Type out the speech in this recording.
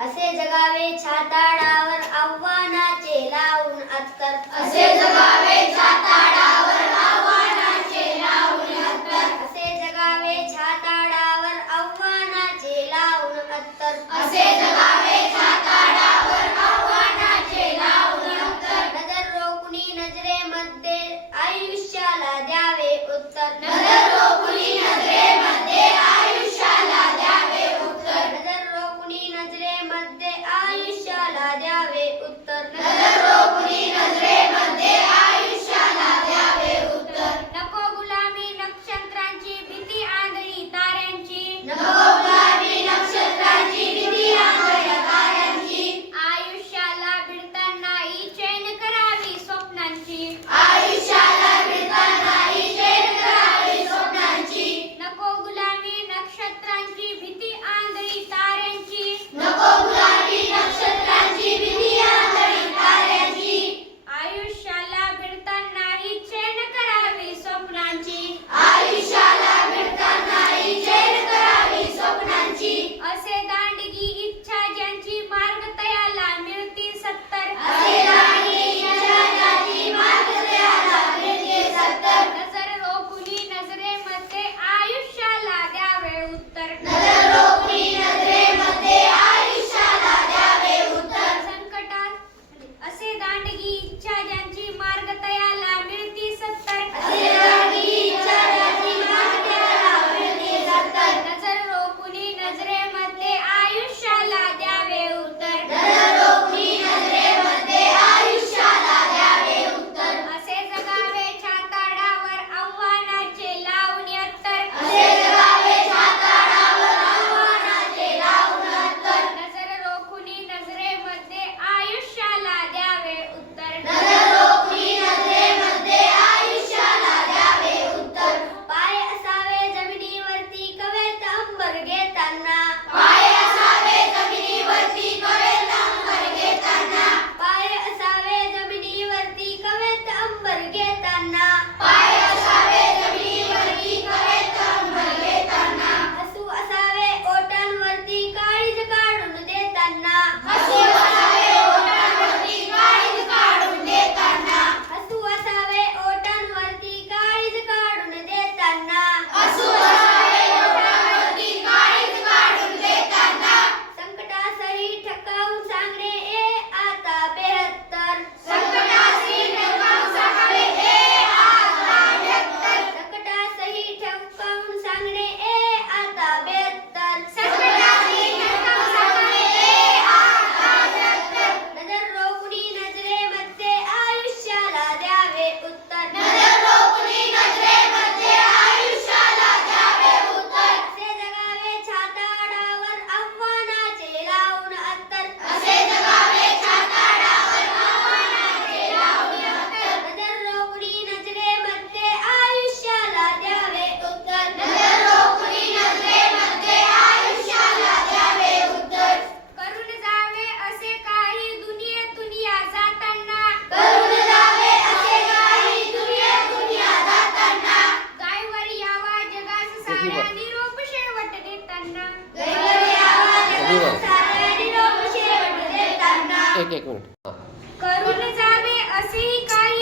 असे जगावे छाताडावर आव्हानाचे लावून आजकर असे जगावे एक एक मिनिट. करून जावे असेही काही